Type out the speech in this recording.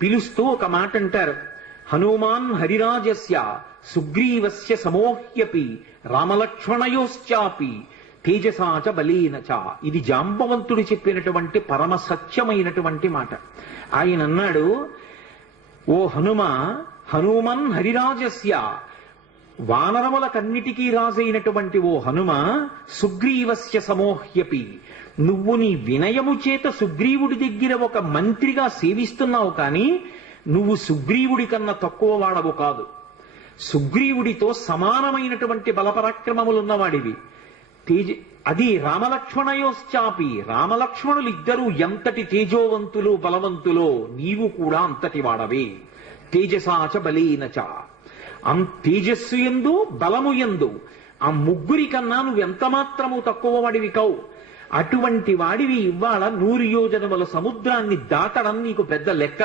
పిలుస్తూ ఒక మాట అంటారు, హనుమాన్ హరిరాజస్య సుగ్రీవస్య సమోహ్యపి రామలక్ష్మణయోశ్చాపి తేజసాచ బలేనచ. ఇది జాంబవంతుడు చెప్పినటువంటి పరమ సత్యమైనటువంటి మాట. ఆయన అన్నాడు, ఓ హనుమన్ హరిరాజస్య, వానరములకన్నిటికీ రాజైనటువంటి ఓ హనుమ, సుగ్రీవస్య సమోహ్యపి, నువ్వు నీ వినయము చేత సుగ్రీవుడి దగ్గర ఒక మంత్రిగా సేవిస్తున్నావు, కానీ నువ్వు సుగ్రీవుడి కన్నా తక్కువ వాడవు కాదు. సుగ్రీవుడితో సమానమైనటువంటి బలపరాక్రమములున్నవాడివి. అది రామలక్ష్మణయోశ్చాపి, రామలక్ష్మణులిద్దరూ ఎంతటి తేజోవంతులు బలవంతులో నీవు కూడా అంతటి వాడవే. తేజసాచ బలేనచ, తేజస్సు యందు బలము యందు ఆ ముగ్గురి కన్నా నువ్వెంత మాత్రము తక్కువ వాడివి కావు. అటువంటి వాడివి ఇవాళ 100 యోజనముల సముద్రాన్ని దాటడం నీకు పెద్ద లెక్క